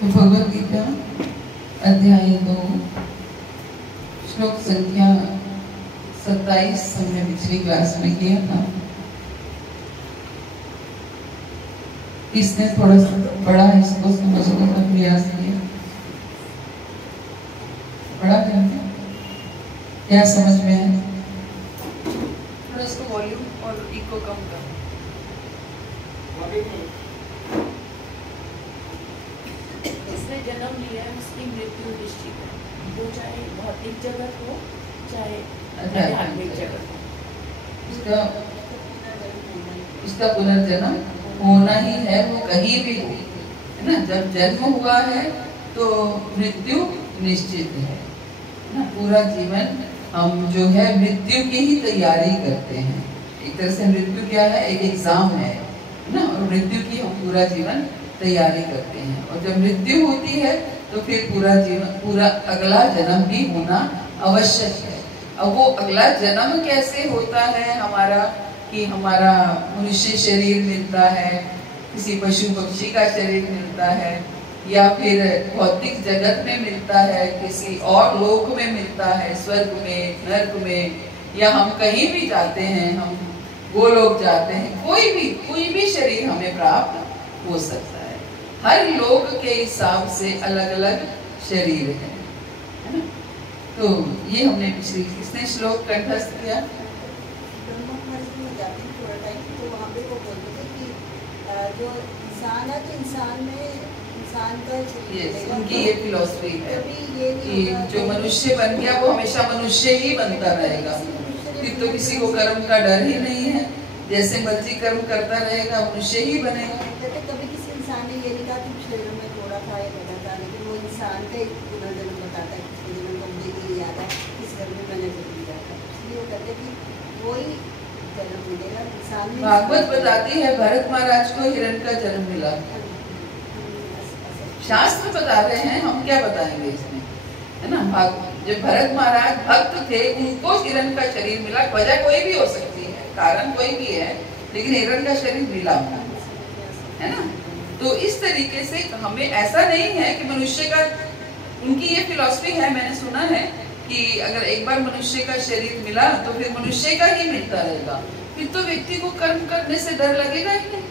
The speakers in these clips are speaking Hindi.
तो भगवद गीता अध्याय 2 श्लोक संख्या 27 हमने पिछली क्लास में किया था। किसने थोड़ा सा बड़ा इसको समझने का प्रयास किया? बड़ा करना क्या समझ में है? थोड़ा इसको वॉल्यूम और इको कम कर। इसने जन्म लिया है, उसकी मृत्यु निश्चित है। वो चाहे भौतिक जगत हो चाहे आध्यात्मिक जगत हो। इसका पुनर्जन्म होना ही है, वो कहीं भी हो, है ना। जब जन्म हुआ है तो मृत्यु निश्चित है ना। पूरा जीवन हम जो है मृत्यु की ही तैयारी करते हैं। एक तरह से मृत्यु क्या है? एक एग्जाम है ना, और मृत्यु की हम पूरा जीवन तैयारी करते हैं। और जब मृत्यु होती है तो फिर पूरा जीवन, पूरा अगला जन्म भी होना आवश्यक है। अब वो अगला जन्म कैसे होता है हमारा, कि हमारा मनुष्य शरीर मिलता है, किसी पशु पक्षी का शरीर मिलता है, या फिर भौतिक जगत में मिलता है, किसी और लोक में मिलता है, स्वर्ग में, नरक में, या हम कहीं भी जाते हैं, हम गोलोक जाते हैं, कोई भी शरीर हमें प्राप्त हो सकता है। हर लोक के हिसाब से अलग अलग शरीर है ना। तो ये हमने पिछली किसने श्लोक कंठस्थ किया? जो इंसान है तो इंसान में इंसान का उनकी ये फिलॉसफी है कि जो मनुष्य बन गया वो हमेशा मनुष्य ही बनता रहेगा। फिर तो किसी को कर्म का डर ही नहीं है, जैसे मर्जी कर्म करता रहेगा, मनुष्य ही बनेगा। कभी किसी इंसान ने ये नहीं कहा कि शरीर में थोड़ा था या बड़ा था, लेकिन वो इंसान का एक पुनर्जन्म बताता है कि जन्म को मुझे याद है, इस घर में मैंने जन्म लिया था, इसलिए वो कहते कि वही जन्म मिलेगा इंसान में। भागवत बताती है भरत महाराज को हिरण का जन्म मिला। शास्त्र बता रहे हैं, हम क्या बताएंगे इसमें, है ना। जब भरत महाराज भक्त थे, उनको हिरण का शरीर मिला। वजह कोई भी हो सकती है, कारण कोई भी है, लेकिन हिरण का शरीर मिला, है ना। तो इस तरीके से हमें ऐसा नहीं है कि मनुष्य का, उनकी ये फिलॉसफी है, मैंने सुना है कि अगर एक बार मनुष्य का शरीर मिला तो फिर मनुष्य का ही मिलता रहेगा। फिर तो व्यक्ति को कर्म करने से डर लगेगा ही नहीं,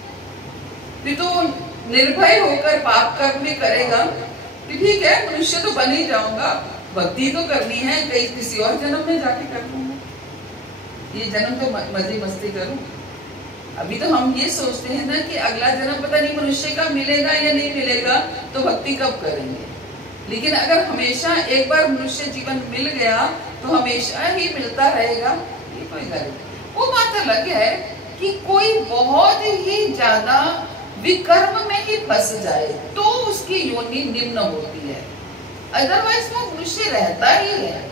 फिर तो निर्भय होकर पाप कर्म भी करेगा कि ठीक है मनुष्य तो बन ही जाऊंगा, भक्ति तो करनी है, कहीं किसी और जन्म में जाके कर लूंगा, ये जन्म तो मजे मस्ती करूं। अभी तो हम ये सोचते हैं ना कि अगला जन्म पता नहीं मनुष्य का मिलेगा या नहीं मिलेगा, तो भक्ति कब करेंगे। लेकिन अगर हमेशा एक बार मनुष्य जीवन मिल गया तो हमेशा ही मिलता रहेगा, ये कोई गलत नहीं। वो बात अलग है कि कोई बहुत ही ज्यादा विकर्म में ही फंस जाए तो उसकी योनि निम्न होती है, अदरवाइज वो मनुष्य रहता ही है।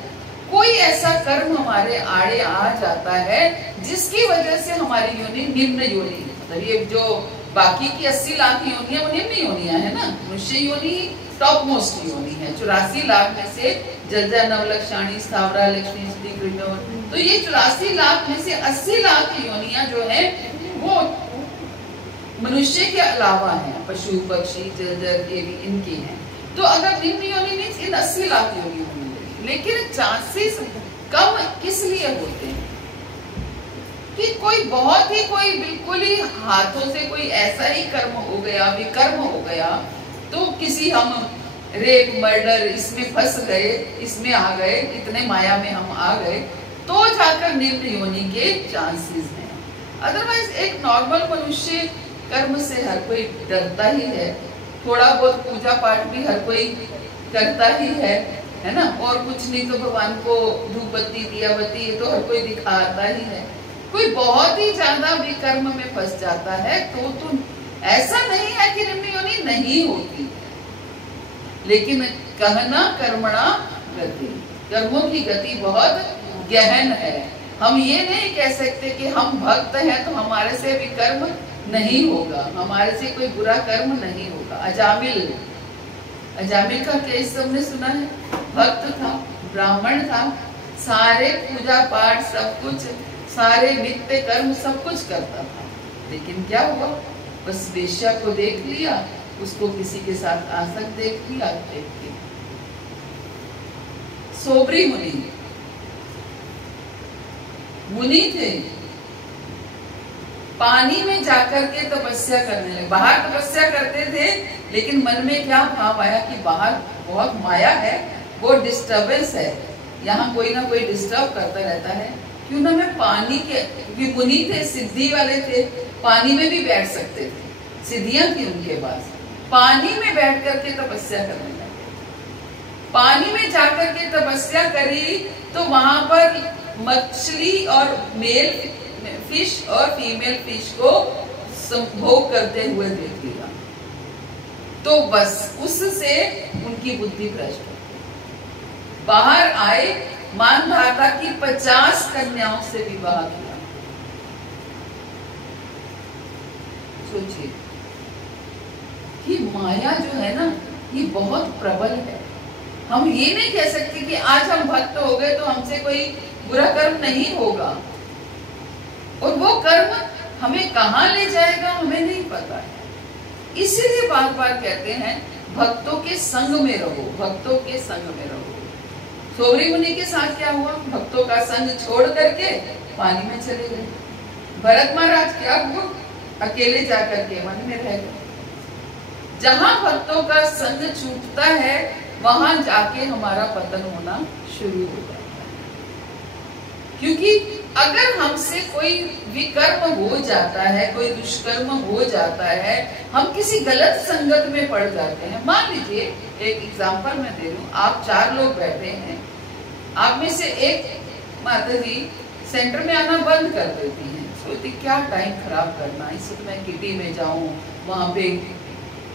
कोई ऐसा कर्म हमारे आड़े आ जाता है जिसकी वजह से हमारी योनि निम्न योनि, मतलब ये जो बाकी की 80 लाख योनियां वो निम्न योनियां है ना, मनुष्य योनि टॉप मोस्ट योनि है। 84 लाख में से जजा नवलक्षाणी स्थावरा लक्ष्मी स्त्री कृष्ण, तो ये 84 लाख में से 80 लाख योनियां जो है वो मनुष्य के अलावा है, पशु पक्षी जलचर के भी इनकी हैं। तो अगर निम्न योनि मीन्स इन 80 लाख योनि होने लगी, लेकिन चांसेस कम किस लिए होते हैं कि कोई बहुत ही, कोई बिल्कुल ही हाथों से कोई ऐसा ही कर्म हो गया, विकर्म हो गया, तो किसी हम रेप मर्डर इसमें फंस गए, इसमें आ गए, इतने माया में हम आ गए, तो जाकर निम्न योनि के चांसेस हैं। अदरवाइज एक नॉर्मल मनुष्य कर्म से हर कोई डरता ही है, थोड़ा बहुत पूजा पाठ भी हर कोई करता ही है ना, और कुछ नहीं तो भगवान को धूप बत्ती दिया बत्ती ये तो हर कोई दिखाता ही है। कोई बहुत ही ज्यादा विकर्म में फंस जाता है तो ऐसा नहीं है कि निम्न योनि नहीं होती, लेकिन कहना कर्मणा गति, कर्मों की गति बहुत गहन है। हम ये नहीं कह सकते कि हम भक्त हैं तो हमारे से विकर्म नहीं होगा, हमारे से कोई बुरा कर्म नहीं होगा। अजामिल का केस हमने सुना है, भक्त था, ब्राह्मण था, सारे पूजा पाठ सब कुछ, सारे नित्य कर्म सब कुछ करता था, लेकिन क्या हुआ, बस वेश्या को देख लिया, उसको किसी के साथ आसक्त देखती, आज देखती। सोबरी मुनि थे, पानी में जाकर के तपस्या करने लगे। बाहर तपस्या करते थे, लेकिन मन में क्या भाव आया कि बाहर बहुत माया है, वो डिस्टर्बेंस है, यहाँ कोई ना कोई डिस्टर्ब करता रहता है, क्यों ना मैं पानी के, क्योंकि मुनि थे, सिद्धि वाले थे, पानी में भी बैठ सकते थे, सिद्धियां थी उनके पास, पानी में बैठ करके तपस्या करने लगे। पानी में जाकर के तपस्या करी तो वहां पर मछली और मेल फिश और फीमेल फिश को संभोग करते हुए देख लिया। तो बस उससे उनकी बुद्धि भ्रष्ट हो गई। बाहर आए, मानधाता की 50 कन्याओं से विवाह किया। सोचिए कि माया जो है ना, ये बहुत प्रबल है। हम ये नहीं कह सकते कि आज हम भक्त हो गए तो हमसे कोई बुरा कर्म नहीं होगा, और वो कर्म हमें कहाँ ले जाएगा हमें नहीं पता है। इसीलिए बार बार कहते हैं भक्तों के संग में रहो, भक्तों के संग में रहो। सोबरी मुनि के साथ क्या हुआ? भक्तों का संग छोड़ करके पानी में चले गए। भरत महाराज क्या हुआ? अकेले जाकर के वन में रह गए। जहां भक्तों का संग छूटता है, वहां जाके हमारा पतन होना शुरू हो जाता है। क्योंकि अगर हमसे कोई विकर्म हो जाता है, कोई दुष्कर्म हो जाता है, हम किसी गलत संगत में पड़ जाते हैं। मान लीजिए, एक एग्जांपल मैं दे दूं, आप 4 लोग बैठे हैं, आप में से एक माता जी सेंटर में आना बंद कर देती हैं, सोचती क्या टाइम खराब करना, इससे तो मैं किटी में जाऊं, वहां पे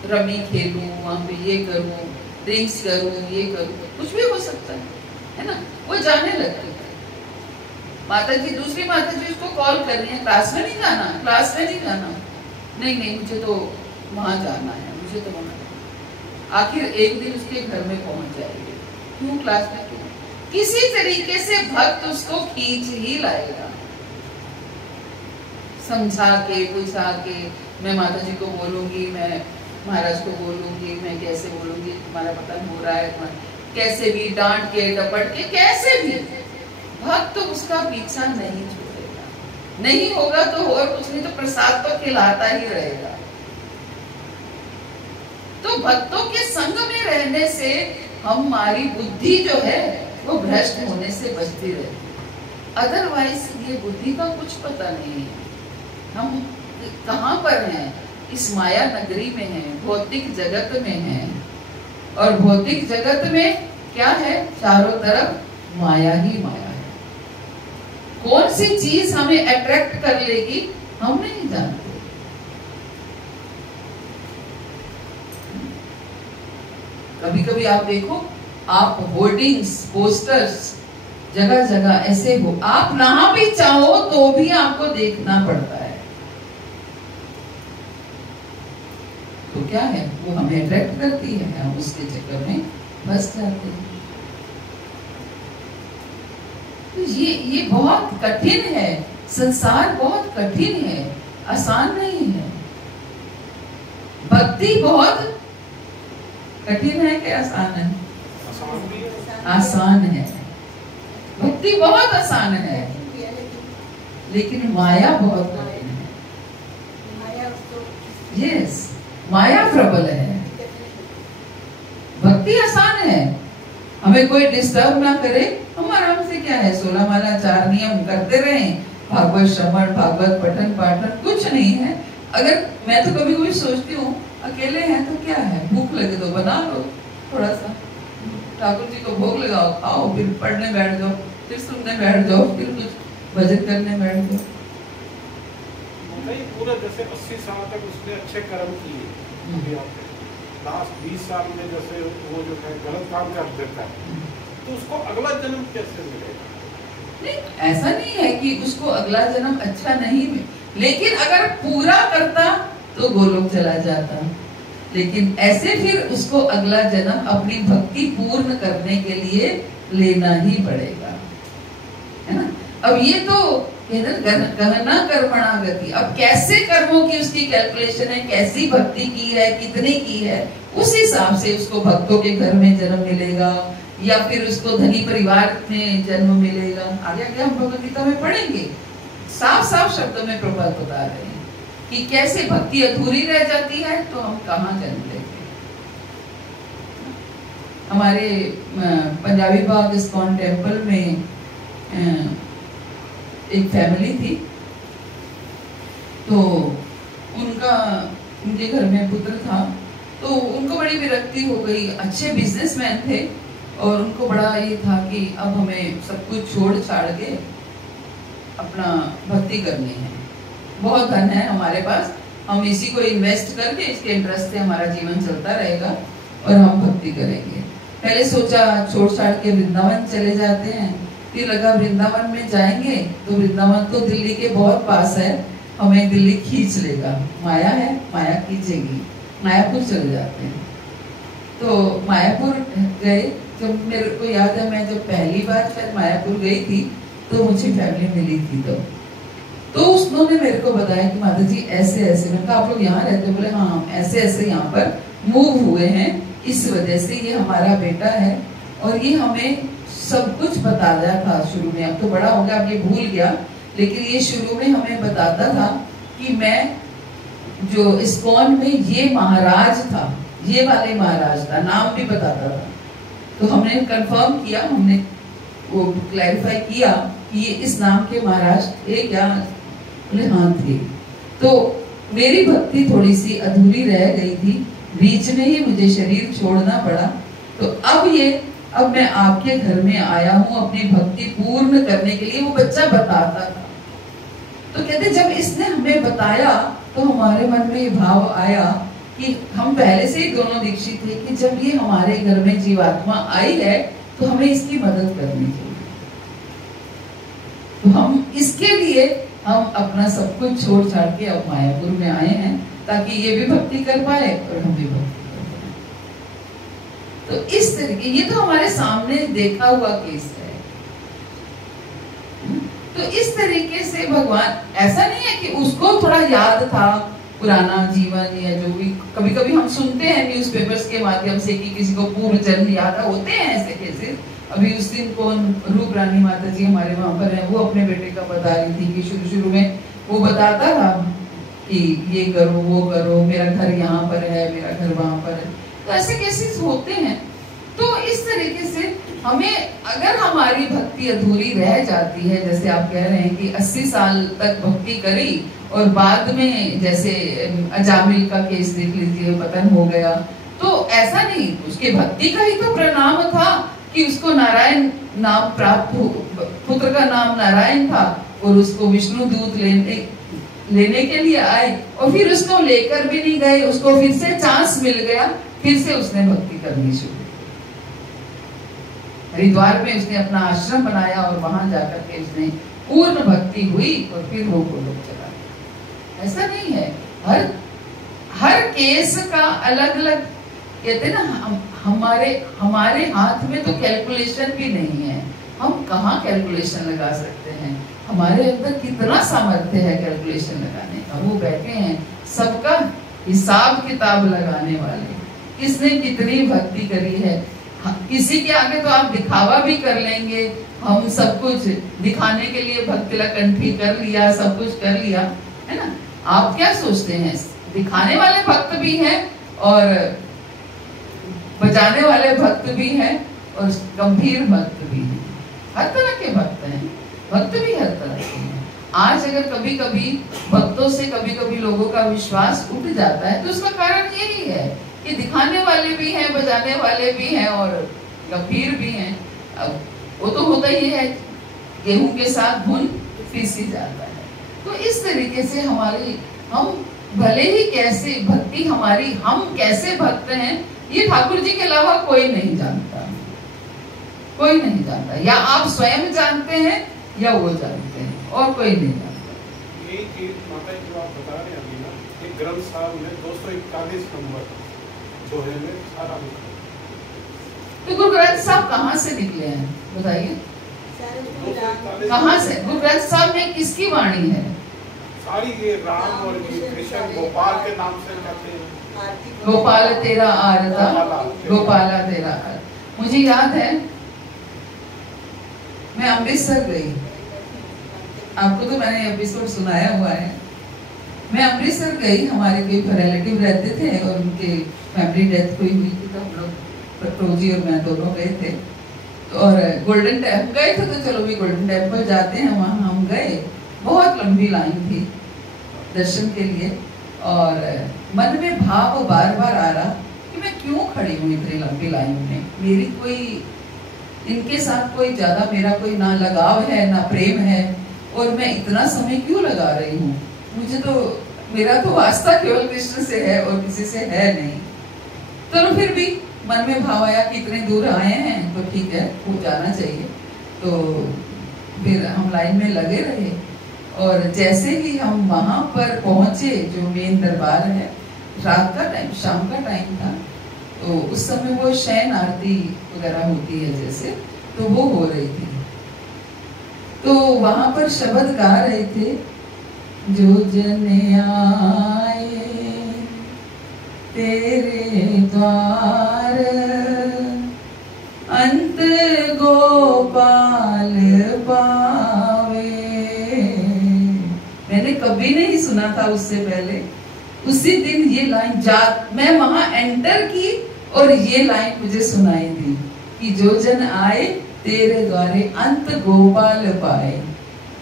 रमी खेलूं, वहां पे ये करूं, ड्रिंक्स करूं, ये करूं, कुछ भी हो सकता है ना। वो जाने लगती है। माता जी, दूसरी माता जी उसको कॉल कर रही है, क्लास में नहीं जाना, क्लास में नहीं जाना, नहीं मुझे तो वहां जाना है, मुझे तो वहां जाना। आखिर एक दिन उसके घर में पहुंच जाएगी। क्यों? क्लास में क्यों? किसी तरीके से भक्त उसको खींच ही लाएगा, समझा के, बुझा के, मैं माता जी को बोलूंगी, मैं महाराज को बोलूंगी, मैं कैसे बोलूंगी, तुम्हारा पतन हो रहा है, कैसे भी डांट के डपट के, कैसे भी भक्त तो उसका पीछा नहीं छोड़ेगा। नहीं होगा तो और कुछ नहीं तो प्रसाद तो खिलाता ही रहेगा। तो भक्तों के संग में रहने से हमारी बुद्धि जो है वो भ्रष्ट होने से बचती रहती। अदरवाइज ये बुद्धि का कुछ पता नहीं है। हम कहाँ पर हैं? इस माया नगरी में हैं, भौतिक जगत में हैं, और भौतिक जगत में क्या है? चारों तरफ माया ही माया है। कौन सी चीज हमें अट्रैक्ट कर लेगी हम नहीं जानते। कभी कभी आप देखो, आप होर्डिंग्स, पोस्टर्स जगह जगह ऐसे हो, आप ना भी चाहो तो भी आपको देखना पड़ता है। तो क्या है? वो हमें अट्रैक्ट करती है, हम उसके चक्कर में फंस जाते हैं। तो ये बहुत कठिन है, संसार बहुत कठिन है, आसान नहीं है। भक्ति बहुत कठिन है कि आसान है? आसान है। भक्ति बहुत आसान है, लेकिन माया बहुत कठिन है। यस, माया प्रबल है। भक्ति आसान है, हमें कोई डिस्टर्ब ना करे, हम आराम से क्या है 16 माला 4 नियम करते रहें, भागवत श्रवण, भागवत पठन पाठन, कुछ नहीं है। अगर मैं तो कभी कभी सोचती हूँ, अकेले हैं तो क्या है, भूख लगे तो बना लो थोड़ा सा, ठाकुर जी को भोग लगाओ, खाओ, फिर पढ़ने बैठ जाओ, फिर सुनने बैठ जाओ, फिर कुछ भजन करने बैठ जाओ। पूरा जैसे 80 साल तक उसने अच्छे कर्म किए, लास्ट 20 साल में जैसे वो जो है गलत काम कर देता है, तो उसको अगला जन्म कैसे मिलेगा? नहीं, ऐसा नहीं है कि उसको अगला जन्म अच्छा नहीं मिले, लेकिन अगर पूरा करता तो गोलोक चला जाता। लेकिन ऐसे फिर उसको अगला जन्म अपनी भक्ति पूर्ण करने के लिए लेना ही पड़ेगा, है ना। अब ये तो गहना कर्मणा गति। अब कैसे कर्मों की उसकी कैलकुलेशन है, कैसी भक्ति की है, कितनी की है, उस हिसाब से उसको भक्तों के घर में जन्म मिलेगा या फिर उसको धनी परिवार में जन्म मिलेगा। आगे आगे हम भगवद गीता में पढ़ेंगे, साफ साफ शब्दों में प्रभुपाद बता रहे हैं कि कैसे भक्ति अधूरी रह जाती है तो हम कहाँ जन्म लेंगे। हमारे पंजाबी बाग इस्कॉन टेम्पल में एक फैमिली थी, तो उनके घर में पुत्र था, तो उनको बड़ी विरक्ति हो गई। अच्छे बिजनेसमैन थे और उनको बड़ा ये था कि अब हमें सब कुछ छोड़ छाड़ के अपना भक्ति करनी है, बहुत धन है हमारे पास, हम इसी को इन्वेस्ट करके इसके इंटरेस्ट से हमारा जीवन चलता रहेगा और हम भक्ति करेंगे। पहले सोचा छोड़ छाड़ के वृंदावन चले जाते हैं, फिर लगा वृंदावन में जाएंगे तो वृंदावन तो दिल्ली के बहुत पास है, हमें दिल्ली खींच लेगा, माया है, माया खींचेगी, मायापुर चले जाते हैं। तो मायापुर गए, जब मेरे को याद है मैं जब पहली बार शायद मायापुर गई थी तो मुझे फैमिली मिली थी, तो उन्होंने मेरे को बताया कि माता जी ऐसे ऐसे। मैंने कहा आप लोग यहाँ रहते? बोले हाँ हम ऐसे ऐसे यहाँ पर मूव हुए हैं, इस वजह से ये हमारा बेटा है और ये हमें सब कुछ बताया था शुरू में, अब तो बड़ा हो गया, अब ये भूल गया, लेकिन ये शुरू में हमें बताता था कि मैं जो इस्कॉन में ये महाराज था, ये वाले महाराज था, नाम भी बताता था। तो हमने कंफर्म किया, हमने वो क्लैरिफाई किया कि ये इस नाम के महाराज थे क्या? बोले हाँ थे। तो मेरी भक्ति थोड़ी सी अधूरी रह गई थी, बीच में ही मुझे शरीर छोड़ना पड़ा। तो अब मैं आपके घर में आया हूँ अपनी भक्ति पूर्ण करने के लिए। वो बच्चा बताता था, तो कहते जब इसने हमें बताया तो हमारे मन में ये भाव आया कि हम पहले से ही दोनों दीक्षित थे कि जब ये हमारे घर में जीवात्मा आई है तो हमें इसकी मदद करनी चाहिए। तो हम इसके लिए हम अपना सब कुछ छोड़ छाड़ के अब मायापुर में आए हैं ताकि ये भी भक्ति कर पाए और हम भी भक्ति कर पाए। तो इस तरीके, ये तो हमारे सामने देखा हुआ केस है। तो इस तरीके से भगवान, ऐसा नहीं है कि उसको थोड़ा याद था पुराना जीवन या जो भी, कभी कभी हम सुनते हैं न्यूज़पेपर्स के माध्यम से कि किसी को पूर्व जन्म याद होते हैं ऐसे केसेस। अभी उस दिन कौन रूप रानी माता जी हमारे वहां पर है, वो अपने बेटे का बता रही थी कि शुरू में वो बताता था कि ये करो वो करो, मेरा घर यहाँ पर है, मेरा घर वहां पर है। तो ऐसे केसेस होते हैं। तो इस तरीके से हमें, अगर हमारी भक्ति अधूरी रह जाती है, जैसे आप कह रहे हैं कि 80 साल तक भक्ति करी और बाद में जैसे अजामिल का केस देख लीजिए, पतन हो गया, तो ऐसा नहीं, उसके भक्ति का ही तो परिणाम था कि उसको नारायण नाम प्राप्त हो, पुत्र का नाम नारायण था और उसको विष्णु दूत लेने के लिए आए और फिर उसको लेकर भी नहीं गए, उसको फिर से चांस मिल गया, फिर से उसने भक्ति करनी शुरू। हरिद्वार में उसने अपना आश्रम बनाया और वहां जाकर के उसने पूर्ण भक्ति हुई और फिर वो गोलोक चला गया। ऐसा नहीं है, हर केस का अलग अलग, कहते हैं ना, हमारे हाथ में तो कैलकुलेशन भी नहीं है, हम कहाँ कैलकुलेशन लगा सकते हैं। हमारे अंदर कितना सामर्थ्य है कैलकुलेशन लगाने का। वो बैठे हैं सबका हिसाब किताब लगाने वाले, किसने कितनी भक्ति करी है। किसी के आगे तो आप दिखावा भी कर लेंगे, हम सब कुछ दिखाने के लिए भक्ति कंठी कर लिया, सब कुछ कर लिया, है ना। आप क्या सोचते हैं, दिखाने वाले भक्त भी हैं और बजाने वाले भक्त भी हैं और गंभीर भक्त भी हैं, हर तरह के भक्त हैं, भक्त भी हर तरह के हैं। आज अगर कभी कभी भक्तों से कभी कभी लोगों का विश्वास उठ जाता है तो उसका कारण यही है कि दिखाने वाले भी हैं, बजाने वाले भी हैं और गंभीर भी हैं। अब वो तो होता ही है, गेहूं के साथ घुन पीसी जाता है। तो इस तरीके से हम भले ही कैसे भक्ति हमारी, हम कैसे भक्त हैं, ये ठाकुर जी के अलावा कोई नहीं जानता, कोई नहीं जानता। या आप स्वयं जानते हैं या वो जानते हैं, और कोई नहीं जानता। यही चीज माता जी जो आप बता रहे हैं अभी ना, एक ग्रंथ साहब में 241 नंबर जो है सारा लिखा। तो गुरु ग्रंथ साहब कहाँ से निकले हैं बताइए? सारे उसमें राम कहाँ से? गुरु ग्रंथ साहब में किसकी वाणी है? सारी ये राम और ये कृष्ण गोपाल के नाम से कहते हैं। आरती गोपाल तेरा आरता, गोपाला तेरा आरता। मुझे याद है मैं अमृतसर गई, आपको तो मैंने एपिसोड सुनाया हुआ है। मैं अमृतसर गई, हमारे कोई रिलेटिव रहते थे और उनके फैमिली डेथ कोई हुई थी, तो हम लोग प्रोजी और मैं दोनों गए थे। और गोल्डन टेम्पल गए थे, तो चलो भी गोल्डन टेम्पल जाते हैं। वहाँ हम गए, बहुत लंबी लाइन थी दर्शन के लिए, और मन में भाव बार बार आ रहा कि मैं क्यों खड़ी हूँ इतनी लंबी लाइन में। मेरी कोई इनके साथ कोई ज्यादा मेरा कोई ना लगाव है ना प्रेम है, और मैं इतना समय क्यों लगा रही हूँ। मुझे तो मेरा तो वास्ता केवल कृष्ण से है और किसी से है नहीं। तो फिर भी मन में भाव आया कि इतने दूर आए हैं तो ठीक है, वो जाना चाहिए। तो फिर हम लाइन में लगे रहे, और जैसे ही हम वहां पर पहुंचे, जो मेन दरबार है, रात का टाइम, शाम का टाइम था, तो उस समय वो शयन आरती वगैरह होती है जैसे, तो वो हो रही थी। तो वहां पर शब्द गा रहे थे, जो जन आए तेरे द्वार, अंत गोपाल पावे। मैंने कभी नहीं सुना था उससे पहले। उसी दिन ये लाइन मैं वहां एंटर की और ये लाइन मुझे सुनाई दी कि जो जन आए तेरे द्वारे अंत गोपाल पाए।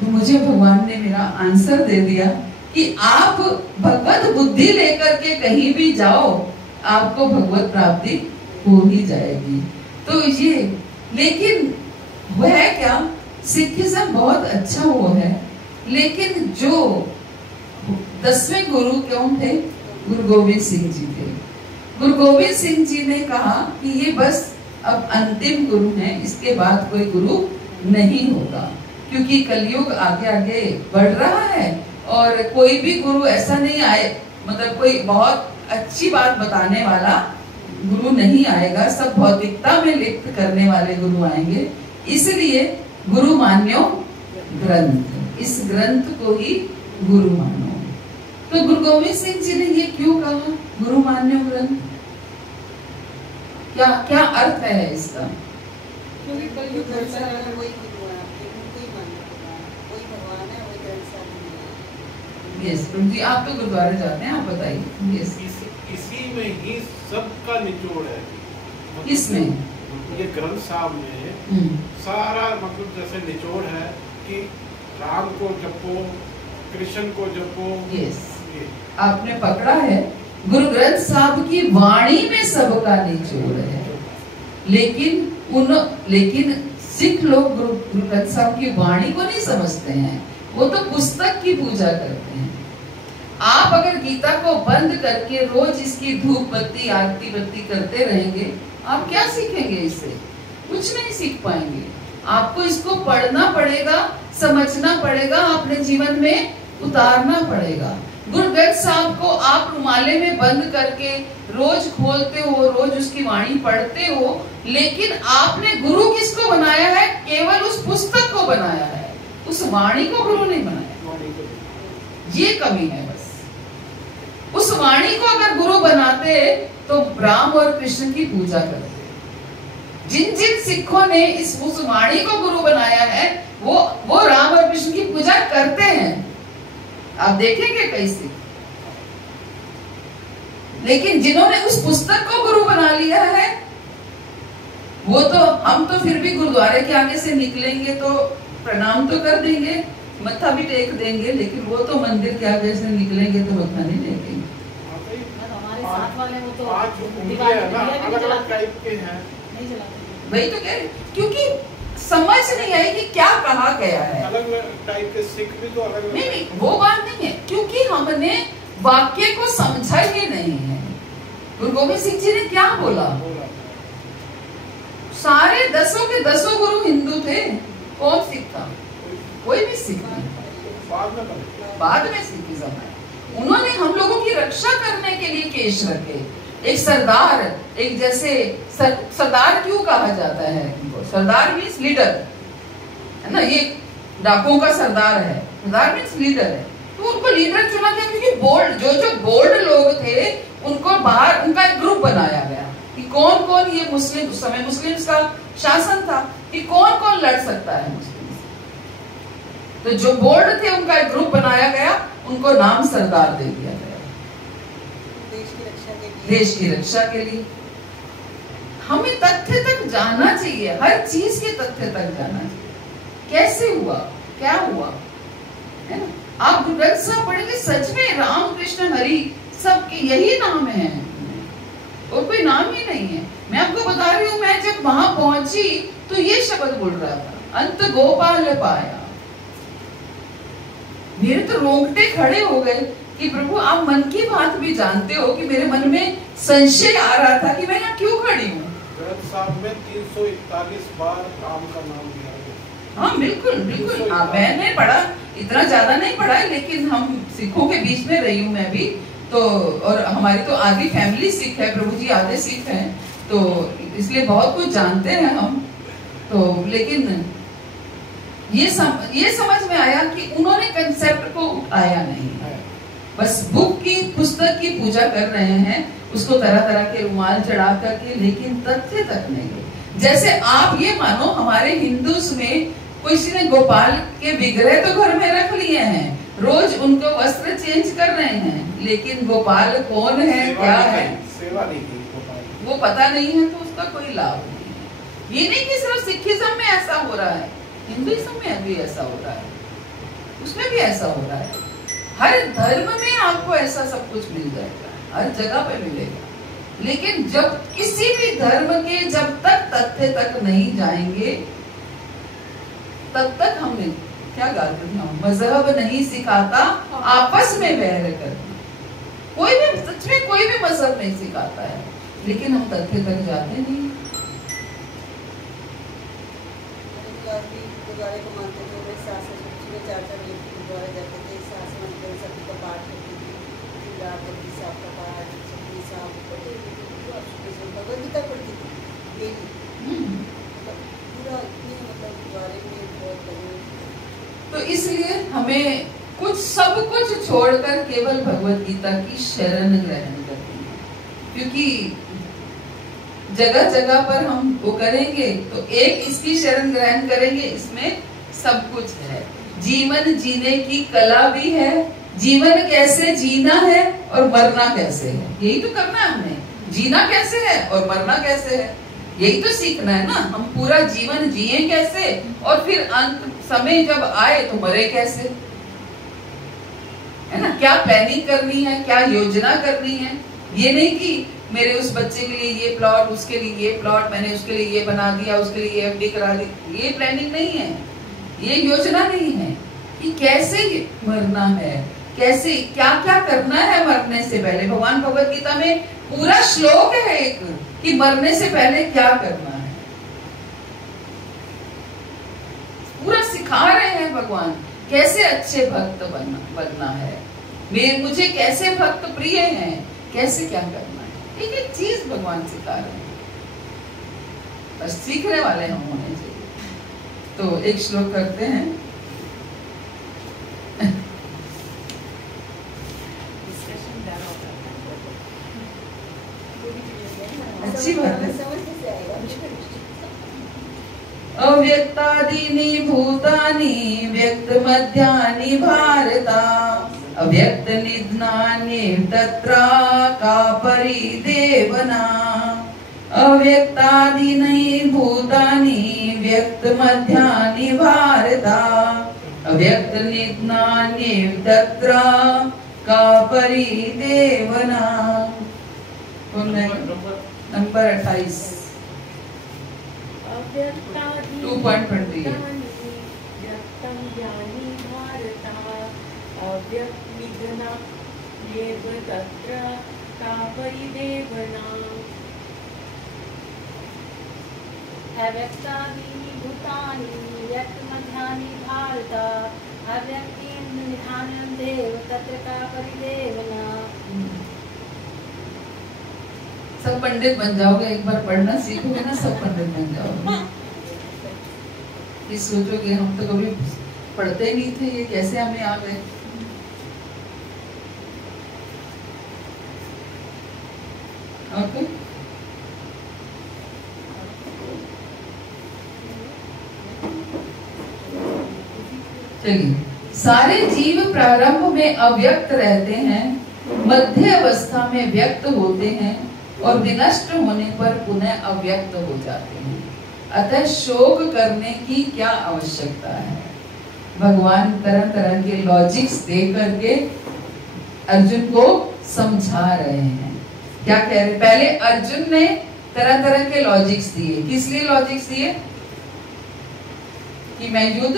तो मुझे भगवान ने मेरा आंसर दे दिया कि आप भगवत बुद्धि लेकर के कहीं भी जाओ, आपको भगवत प्राप्ति हो ही जाएगी। तो ये, लेकिन वह है क्या, सिखिज्म बहुत अच्छा वो है, लेकिन जो 10वें गुरु कौन थे? गुरु गोविंद सिंह जी थे। गुरु गोविंद सिंह जी ने कहा कि ये बस अब अंतिम गुरु हैं, इसके बाद कोई गुरु नहीं होगा, क्योंकि कलयुग आगे आगे बढ़ रहा है और कोई भी गुरु ऐसा नहीं आए, मतलब कोई बहुत अच्छी बात बताने वाला गुरु नहीं आएगा, सब भौतिकता में लिप्त करने वाले गुरु आएंगे। इसलिए गुरु मान्यो ग्रंथ, इस ग्रंथ को ही गुरु मानो। तो गुरु गोविंद सिंह जी ने ये क्यों कहा गुरु मान्यो ग्रंथ? क्या क्या अर्थ है इसका? क्योंकि कलयुग ऐसा है, वही गुरु है, कोई मान्य कोई भगवान है, वही ग्रंथ साहब है। यस प्रभु जी, आप तो गुरुद्वारे जाते हैं, आप बताइए। यस, इसी में ही सबका निचोड़ है। किसमें? ये ग्रंथ साहब में सारा मतलब जैसे निचोड़ है कि राम को जपो, कृष्ण को जपो। यस, आपने पकड़ा है। गुरु ग्रंथ साहब की वाणी में सबका निचोड़ है, लेकिन सिख लोग गुरु ग्रंथ साहब की वाणी को नहीं समझते हैं, वो तो पुस्तक की पूजा करते हैं। आप अगर गीता को बंद करके रोज इसकी धूप बत्ती आरती बत्ती करते रहेंगे, आप क्या सीखेंगे इससे? कुछ नहीं सीख पाएंगे। आपको इसको पढ़ना पड़ेगा, समझना पड़ेगा, अपने जीवन में उतारना पड़ेगा। गुरु ग्रंथ साहब को आप रुमाले में बंद करके रोज खोलते हो, रोज उसकी वाणी पढ़ते हो, लेकिन आपने गुरु किसको बनाया है? केवल उस पुस्तक को बनाया है, उस वाणी को गुरु नहीं बनाया। ये कमी है बस। उस वाणी को अगर गुरु बनाते तो राम और कृष्ण की पूजा करते। जिन जिन सिखों ने उस वाणी को गुरु बनाया है, वो राम और कृष्ण की पूजा करते हैं। आप देखेंगे कैसे। लेकिन जिन्होंने उस पुस्तक को गुरु बना लिया है, वो तो, हम तो फिर भी गुरुद्वारे के आगे से निकलेंगे तो प्रणाम तो कर देंगे, मत्था भी टेक देंगे, लेकिन वो तो मंदिर के आगे से निकलेंगे तो मत्था नहीं टेकेंगे। हमारे साथ वाले वो तो अलग-अलग टाइप के हैं, नहीं चलाते। वही तो कह रहे, क्योंकि समझ नहीं आई कि क्या कहा गया है। अलग टाइप के सिख भी तो अलग। नहीं, वो बात नहीं है, क्योंकि हमने वाक्य को समझा ही नहीं है। गुरु गोविंद सिंह जी ने क्या बोला? सारे 10 के 10 गुरु हिंदू थे, कौन सिख था? कोई भी सिख नहीं। बाद में सिखिज्म है। उन्होंने हम लोगों की रक्षा करने के लिए केश रखे। एक सरदार, एक जैसे सरदार क्यों कहा जाता है? सरदार मीन्स लीडर। है ना, ये डाकुओं का सरदार है, सरदार मीन्स लीडर है, तो उनको लीडर चुना गया क्योंकि बोल्ड जो बोल्ड लोग थे उनको बाहर उनका एक ग्रुप बनाया गया कि कौन कौन ये मुस्लिम, उस समय मुस्लिम्स का शासन था कि कौन कौन लड़ सकता है मुस्लिम से। तो जो बोल्ड थे उनका एक ग्रुप बनाया गया, उनको नाम सरदार दे दिया गया, देश की रक्षा के लिए। हमें तथ्य तक जाना चाहिए, हर चीज के तथ्य तक जाना चाहिए, कैसे हुआ, क्या हुआ, है ना। आप ग्रंथ साहब पढ़ेंगे, सच में राम कृष्ण हरि सबके यही नाम है और कोई नाम ही नहीं है। मैं आपको बता रही हूँ, मैं जब वहां पहुंची तो ये शब्द बोल रहा था, अंत गोपाल पाया। मेरे तो रोंगटे खड़े हो गए कि प्रभु आप मन की बात भी जानते हो कि मेरे मन में संशय आ रहा था कि मैं यहाँ क्यों खड़ी हूँ। ग्रंथ साहब में 341 बार राम का नाम लिया है। हाँ बिल्कुल बिल्कुल, मैंने पढ़ा, इतना ज्यादा नहीं पढ़ा है, लेकिन हम सिखों के बीच में रही हूँ मैं भी, तो और हमारी तो आधी फैमिली सिख है, प्रभु जी आधे सिख हैं, तो इसलिए बहुत कुछ जानते हैं हम। तो लेकिन ये समझ में आया कि उन्होंने कंसेप्ट को उठाया नहीं है, बस बुक की, पुस्तक की पूजा कर रहे हैं, उसको तरह तरह के रुमाल चढ़ा करके, लेकिन तथ्य तक नहीं। जैसे आप ये मानो हमारे हिंदूज में किसी ने गोपाल के विग्रह तो घर में रख लिए हैं, रोज उनको वस्त्र चेंज कर रहे हैं, लेकिन गोपाल कौन है, क्या है, सेवा नहीं की गोपाल, वो पता नहीं है, तो उसका कोई लाभ नहीं है। ये नहीं कि सिर्फ सिखिज्म में ऐसा हो रहा है, हिंदुइज्म में भी ऐसा हो रहा है, उसमें भी ऐसा हो रहा है। हर धर्म में आपको ऐसा सब कुछ मिल जाएगा, हर जगह पे मिलेगा, लेकिन जब किसी भी धर्म के जब तक तथ्य तक नहीं जाएंगे तब तक हमने क्या गाते थे हम, मजहब नहीं सिखाता आपस में बैर करना। कोई भी, सच में कोई भी मजहब नहीं सिखाता है, लेकिन हम तथ्य तक जाते नहीं। गुरुद्वारे को मानते थे, मेरे सास ससुर 4-4 बजे गुरुद्वारे जाते थे, सास मंदिर सभी का पाठ करती थी, रात जगदीश साहब का पाठ, जगदीश साहब भगवद गीता पढ़ती थी डेली, पूरा इतने मतलब गुरुद्वारे में बहुत बड़े। तो इसलिए हमें कुछ सब कुछ छोड़कर केवल भगवद गीता की शरण ग्रहण करनी है, क्योंकि जगह जगह पर हम वो करेंगे तो एक इसकी शरण ग्रहण करेंगे, इसमें सब कुछ है। जीवन जीने की कला भी है, जीवन कैसे जीना है और मरना कैसे है, यही तो करना है हमने। जीना कैसे है और मरना कैसे है, यही तो सीखना है ना। हम पूरा जीवन जिए कैसे और फिर अंत समय जब आए तो मरे कैसे, है ना। क्या प्लानिंग करनी है, क्या योजना करनी है। ये नहीं कि मेरे उस बच्चे के लिए ये प्लॉट, उसके लिए ये प्लॉट, मैंने उसके लिए ये बना दिया, उसके लिए ये एफडी करा दी, ये प्लानिंग नहीं है, ये योजना नहीं है कि कैसे मरना है, कैसे क्या क्या करना है मरने से पहले। भगवान भगवद गीता में पूरा श्लोक है एक कि मरने से पहले क्या करना है, पूरा सिखा रहे हैं भगवान कैसे अच्छे भक्त बनना है, मुझे कैसे भक्त प्रिय हैं, कैसे क्या करना है, एक एक चीज भगवान सिखा रहे हैं, बस सीखने वाले हम होने चाहिए। तो एक श्लोक करते हैं, अच्छी बात है। अव्यक्तादीनि भूतानि व्यक्त मध्यानि भारता, अव्यक्त निधनानि तत्र का परिदेवना। अव्यक्तादीनि भूतानि व्यक्त मध्यानि भारता, अव्यक्त निधनानि तत्र का परिदेवना। नंबर 28 2.20 अव्यक्तादीनि भूतानि व्यक्तमध्यानि भारत, अव्यक्तं निधानं देव तत्र का परिदेवना। सब पंडित बन जाओगे, एक बार पढ़ना सीखोगे ना, सब पंडित बन जाओगे। कि सोचोगे हम तो कभी पढ़ते नहीं थे, ये कैसे हमें आ गए। ओके, चलिए। सारे जीव प्रारंभ में अव्यक्त रहते हैं, मध्य अवस्था में व्यक्त होते हैं और विनष्ट होने पर पुनः अव्यक्त हो जाते हैं। अतः शोक करने की क्या आवश्यकता है। भगवान तरह तरह के लॉजिक्स दे करके अर्जुन को समझा रहे हैं। क्या कह रहे, पहले अर्जुन ने तरह तरह के लॉजिक्स दिए। किस लिए लॉजिक्स दिए? कि मैं युद्ध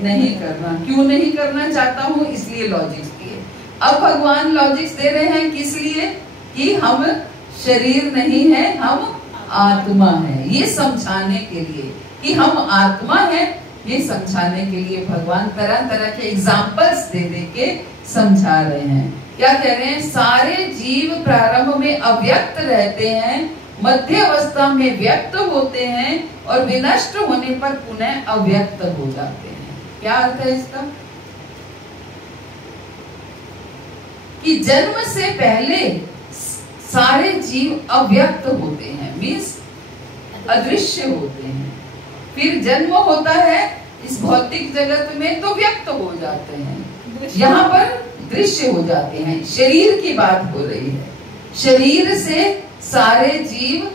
नहीं करना, क्यों नहीं करना चाहता हूं, इसलिए लॉजिक्स दिए। अब भगवान लॉजिक्स दे रहे हैं किस लिए? कि हम शरीर नहीं है, हम आत्मा है। ये समझाने के लिए कि हम आत्मा है, ये समझाने के लिए भगवान तरह तरह के एग्जाम्पल्स दे दे के समझा रहे हैं। क्या कह रहे हैं? सारे जीव प्रारंभ में अव्यक्त रहते हैं, मध्य अवस्था में व्यक्त होते हैं और विनष्ट होने पर पुनः अव्यक्त हो जाते हैं। क्या अर्थ है इसका? कि जन्म से पहले सारे जीव अव्यक्त होते हैं, मीन्स अदृश्य होते हैं। फिर जन्म होता है इस भौतिक जगत में तो व्यक्त हो जाते हैं, यहाँ पर दृश्य हो जाते हैं। शरीर की बात हो रही है। शरीर से सारे जीव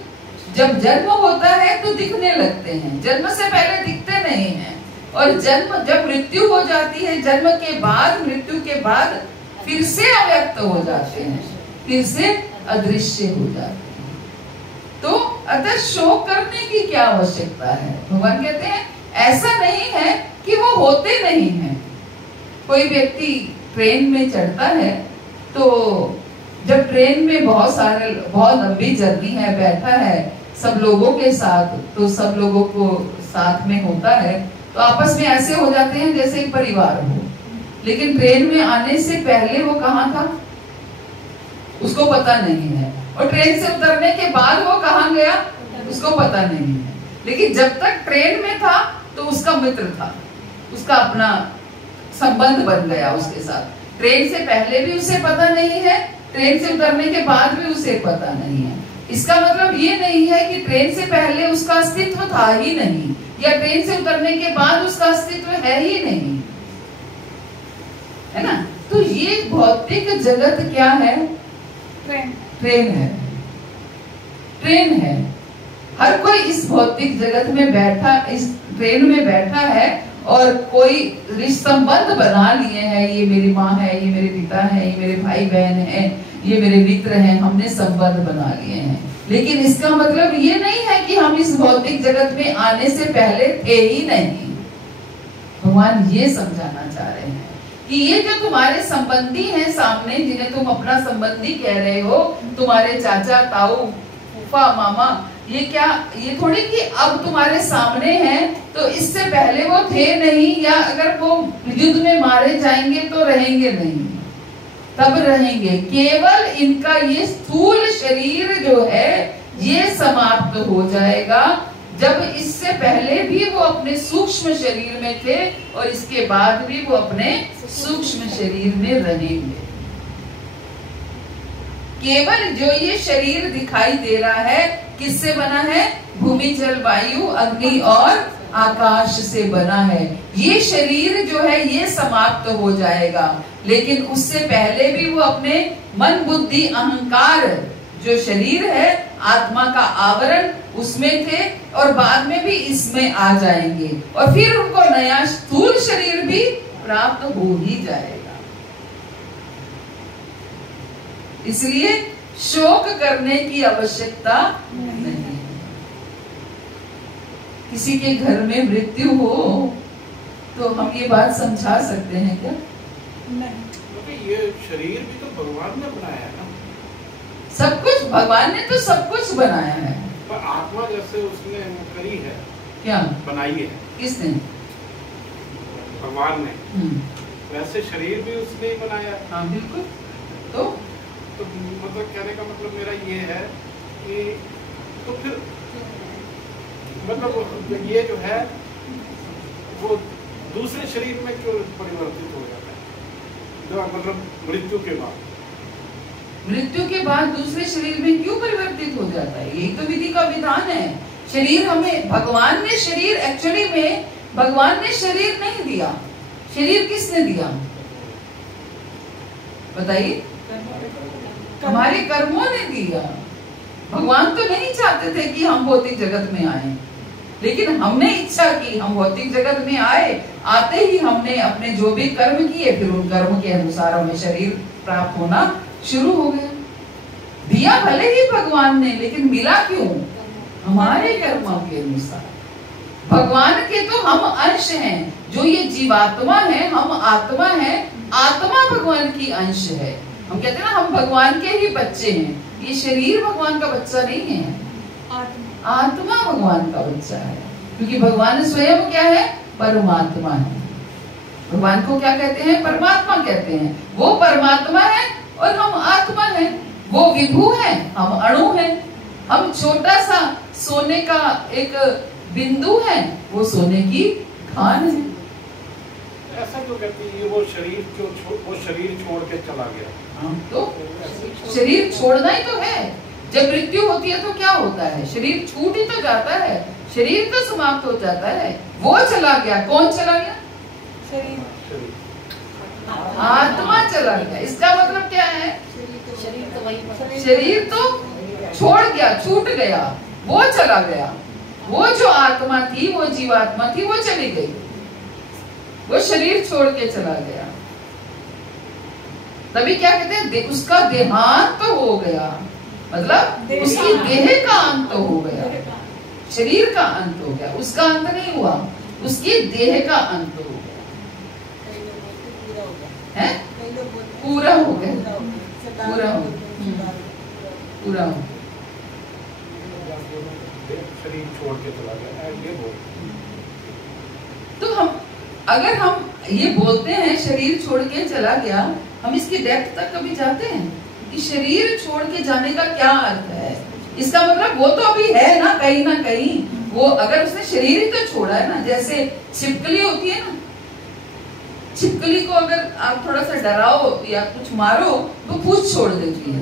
जब जन्म होता है तो दिखने लगते हैं, जन्म से पहले दिखते नहीं हैं। और जन्म जब मृत्यु हो जाती है, जन्म के बाद, मृत्यु के बाद फिर से अव्यक्त हो जाते हैं, फिर से अदृश्य हो जाते हैं। तो अतः शोक करने की क्या आवश्यकता है। भगवान कहते हैं ऐसा नहीं है कि वो होते नहीं हैं। कोई व्यक्ति ट्रेन में चढ़ता है तो जब ट्रेन में बहुत लंबी जर्नी है, बैठा है सब लोगों के साथ, तो सब लोगों को साथ में होता है तो आपस में ऐसे हो जाते हैं जैसे एक परिवार हो। लेकिन ट्रेन में आने से पहले वो कहाँ था उसको पता नहीं है, और ट्रेन से उतरने के बाद वो कहाँ गया उसको पता नहीं है। लेकिन जब तक ट्रेन में था तो उसका मित्र था, उसका अपना संबंध बन गया उसके साथ। ट्रेन से पहले भी उसे पता नहीं है, ट्रेन से उतरने के बाद भी उसे पता नहीं है। इसका मतलब ये नहीं है कि ट्रेन से पहले उसका अस्तित्व था ही नहीं, या ट्रेन से उतरने के बाद उसका अस्तित्व है ही नहीं, है ना। तो ये भौतिक जगत क्या है? ट्रेन है, ट्रेन है। हर कोई इस भौतिक जगत में बैठा, इस ट्रेन में बैठा है और कोई संबंध बना लिए हैं। ये मेरी माँ है, ये मेरे पिता है, ये मेरे भाई बहन है, ये मेरे मित्र हैं, हमने संबंध बना लिए हैं। लेकिन इसका मतलब ये नहीं है कि हम इस भौतिक जगत में आने से पहले थे ही नहीं। भगवान ये समझाना चाह रहे हैं कि ये जो तुम्हारे संबंधी हैं सामने, जिन्हें तुम अपना संबंधी कह रहे हो, तुम्हारे चाचा, ताऊ, फूफा, मामा, ये क्या, ये थोड़ी कि अब तुम्हारे सामने हैं तो इससे पहले वो थे नहीं, या अगर वो युद्ध में मारे जाएंगे तो रहेंगे नहीं, तब रहेंगे। केवल इनका ये स्थूल शरीर जो है ये समाप्त हो जाएगा, जब इससे पहले भी वो अपने सूक्ष्म शरीर में थे और इसके बाद भी वो अपने सूक्ष्म शरीर में रहेंगे। केवल जो ये शरीर दिखाई दे रहा है किससे बना है? भूमि, जल, वायु, अग्नि और आकाश से बना है। ये शरीर जो है ये समाप्त हो जाएगा, लेकिन उससे पहले भी वो अपने मन, बुद्धि, अहंकार, जो शरीर है आत्मा का आवरण, उसमें थे और बाद में भी इसमें आ जाएंगे, और फिर उनको नया स्थूल शरीर भी प्राप्त हो ही जाएगा। इसलिए शोक करने की आवश्यकता नहीं है। किसी के घर में मृत्यु हो तो हम ये बात समझा सकते हैं क्या? नहीं। ये शरीर भी तो भगवान ने बनाया है ना। सब कुछ भगवान ने तो सब कुछ बनाया है, पर आत्मा जैसे उसने करी है, क्या बनाई है? किसने? भगवान ने। वैसे शरीर भी उसने ही बनाया। हाँ बिल्कुल। तो मतलब कहने का मतलब मेरा ये है कि तो फिर मतलब ये जो है वो दूसरे शरीर में क्यों परिवर्तित हो जाता है, जो मतलब मृत्यु के बाद? मृत्यु के बाद दूसरे शरीर में क्यों परिवर्तित हो जाता है? यही तो विधि का विधान है। शरीर हमें भगवान ने शरीर, एक्चुअली में भगवान ने शरीर नहीं दिया। शरीर किसने दिया बताइए? हमारे कर्मों ने दिया। भगवान तो नहीं चाहते थे कि हम भौतिक जगत में आए, लेकिन हमने इच्छा की, हम भौतिक जगत में आए। आते ही हमने अपने जो भी कर्म किए, फिर उन कर्म के अनुसार हमें शरीर प्राप्त होना शुरू हो गया। दिया भले ही भगवान ने, लेकिन मिला क्यों? हमारे कर्मों के अनुसार। भगवान के तो हम अंश हैं। जो ये जीवात्मा है, हम आत्मा है। आत्मा भगवान की अंश है। हम कहते हैं ना, हम भगवान के ही बच्चे हैं। ये शरीर भगवान का बच्चा नहीं है, आत्मा भगवान का बच्चा है। क्योंकि भगवान स्वयं क्या है? परमात्मा है। भगवान को क्या कहते हैं? परमात्मा कहते हैं। वो परमात्मा है और हम आत्मा है। वो विभू है, हम अणु है। हम छोटा सा सोने का एक बिंदु है, वो सोने की खान है। ऐसा क्यों कहती है? वो शरीर छोड़ के चला गया। तो शरीर छोड़ना ही तो है। जब मृत्यु होती है तो क्या होता है? शरीर छूट ही तो जाता है, शरीर तो समाप्त हो जाता है। वो चला गया। कौन चला गया? आत्मा चला गया। इसका मतलब क्या है? शरीर तो छोड़ गया, छूट गया, वो चला गया। वो जो आत्मा थी, वो जीवात्मा थी, वो चली गई। वो शरीर छोड़ के चला गया। तभी क्या कहते हैं? उसका देहांत तो हो गया, मतलब उसकी देह का अंत तो हो गया। शरीर का अंत हो गया, उसका अंत नहीं हुआ, उसकी देह का अंत हो गया है। पूरा हो गया, पूरा हो, पूरा हो। शरीर छोड़ के चला गया, ये बोल। तो हम अगर हम ये बोलते हैं शरीर छोड़ के चला गया, हम इसकी डेप्थ तक कभी जाते हैं कि शरीर छोड़ के जाने का क्या अर्थ है? इसका मतलब वो तो अभी है ना कहीं। वो अगर उसने शरीर ही तो छोड़ा है ना। जैसे छिपकली होती है ना, छिपकली को अगर आप थोड़ा सा डराओ या कुछ मारो तो पूंछ छोड़ देती है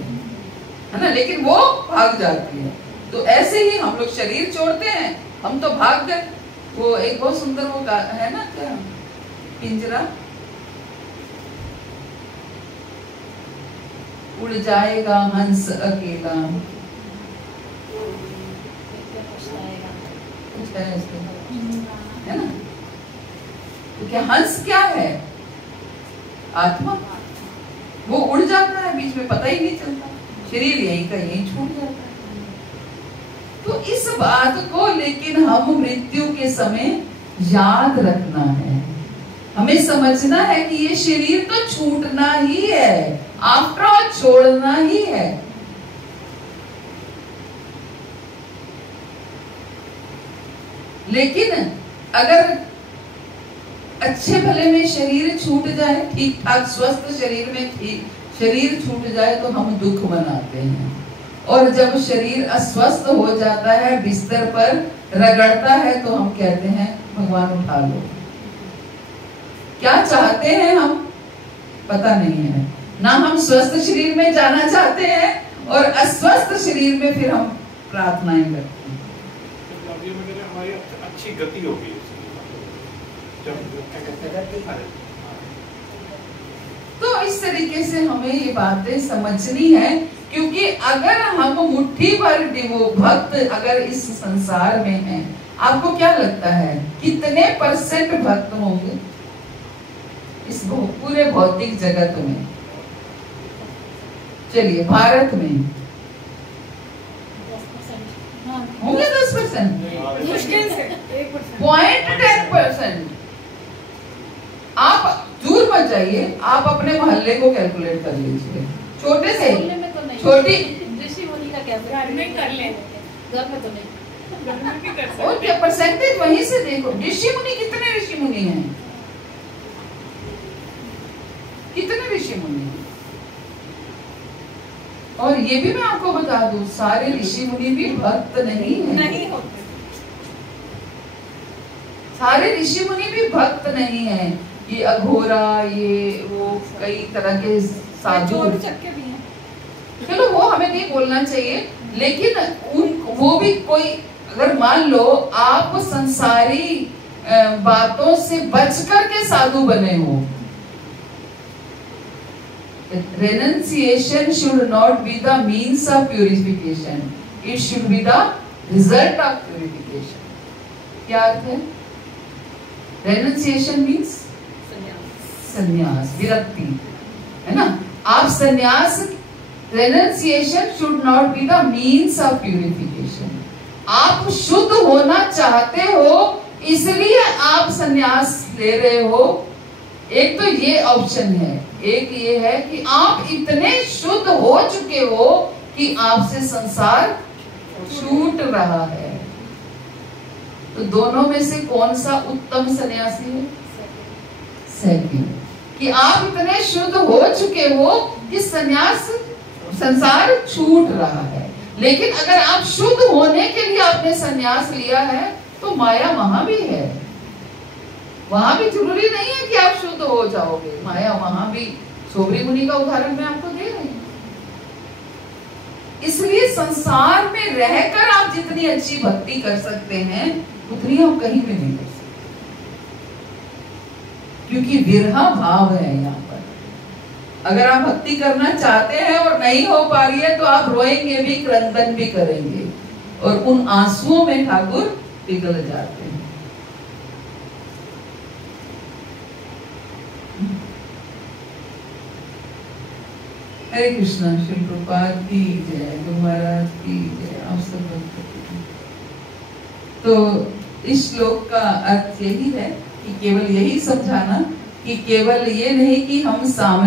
ना, लेकिन वो भाग जाती है। तो ऐसे ही हम लोग शरीर छोड़ते हैं, हम तो भाग गए। वो एक बहुत सुंदर वो है ना, क्या पिंजरा, उड़ जाएगा हंस अकेला, है ना। तो क्या हंस क्या है? आत्मा। वो उड़ जाता है, बीच में पता ही नहीं चलता, शरीर यहीं का यहीं छूट जाता है। तो इस बात को लेकिन हम मृत्यु के समय याद रखना है। हमें समझना है कि ये शरीर तो छूटना ही है, आफ्टर ऑल छोड़ना ही है। लेकिन अगर अच्छे भले में शरीर छूट जाए, ठीक ठाक स्वस्थ शरीर में शरीर छूट जाए तो हम दुख मनाते हैं। और जब शरीर अस्वस्थ हो जाता है, बिस्तर पर रगड़ता है, तो हम कहते हैं भगवान उठा लो। क्या चाहते हैं हम? पता नहीं है ना। हम स्वस्थ शरीर में जाना चाहते हैं और अस्वस्थ शरीर में फिर हम प्रार्थनाएं करते हैं। हमारी अच्छी गति होगी तो इस तरीके से हमें ये बातें समझनी है। क्योंकि अगर हम मुट्ठी भर भक्त अगर इस संसार में हैं, आपको क्या लगता है कितने % भक्त होंगे इस पूरे भौतिक जगत में? चलिए, भारत में होंगे 10%, 0.10%। आप दूर मत जाइए, आप अपने मोहल्ले को कैलकुलेट कर लीजिए। छोटे से छोटी ऋषि मुनि का क्या घर में कर ले, घर में तो नहीं, घर में भी कर सकते। और क्या परसेंटेज वहीं से देखो। ऋषि मुनि, कितने ऋषि मुनि हैं? कितने ऋषि मुनि हैं? और ये भी मैं आपको बता दूं, सारे ऋषि मुनि भी भक्त नहीं है। नहीं होते। सारे ऋषि मुनि भी भक्त नहीं है। ये अघोरा, ये वो कई तरह के साधु, चोर चक्के भी हैं। चलो वो हमें नहीं बोलना चाहिए, लेकिन वो भी कोई, अगर मान लो आप संसारी बातों से बचकर के साधु बने हो, renunciation should not be the means of purification, it should be the result of purification. क्या अर्थ है? renunciation means संन्यास, विरक्ति, है ना? आप संन्यास, renunciation should not be the means of purification. आप शुद्ध होना चाहते हो इसलिए आप संन्यास ले रहे हो। एक तो ये ऑप्शन है, एक ये है कि आप इतने शुद्ध हो चुके हो कि आपसे संसार छूट रहा है। तो दोनों में से कौन सा उत्तम सन्यासी है? सेकंड, कि आप इतने शुद्ध हो चुके हो कि संसार छूट रहा है। लेकिन अगर आप शुद्ध होने के लिए आपने संन्यास लिया है तो माया वहां भी है, वहां भी जरूरी नहीं है कि आप शुद्ध हो जाओगे, माया वहां भी। सोबरी मुनि का उदाहरण मैं आपको दे रही हूँ। इसलिए संसार में रहकर आप जितनी अच्छी भक्ति कर सकते हैं उतनी आप कहीं भी नहीं कर सकते, क्योंकि विरहा भाव है यहाँ पर। अगर आप भक्ति करना चाहते हैं और नहीं हो पा रही है तो आप रोएंगे भी, क्रंदन भी करेंगे, और उन आंसुओं में ठाकुर पिघल जाते हैं। हरे कृष्णा। श्री प्रभुपाद की जय, गुरु महाराज की जय, आप सब भक्तों की। तो इस श्लोक का अर्थ यही है कि केवल यही समझाना कि केवल ये नहीं कि हम सामने